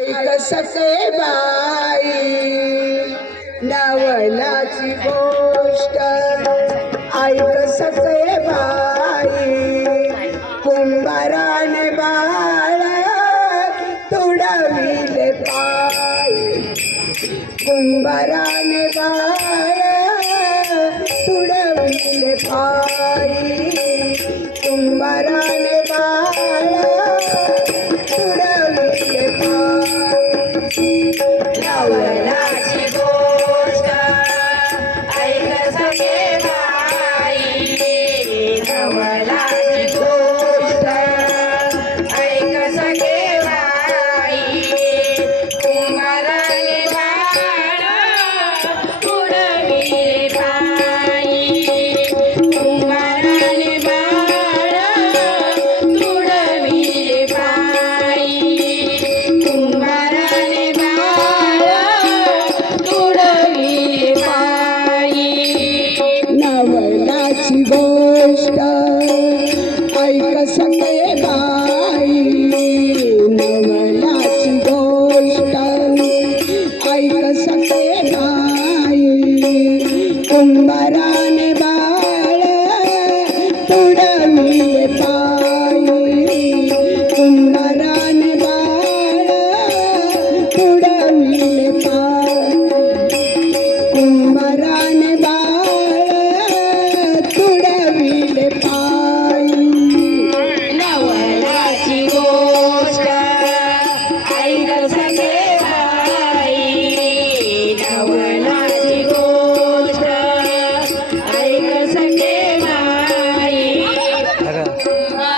सके बाई नवलाची गोष्ट. ऐक सके बाई कुंभाराने बाळ तुडविले पाय. कुंभाराने बाळ तुडविले पाय. कुंभाराने बाळ world I Bye. Bye.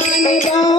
Bye.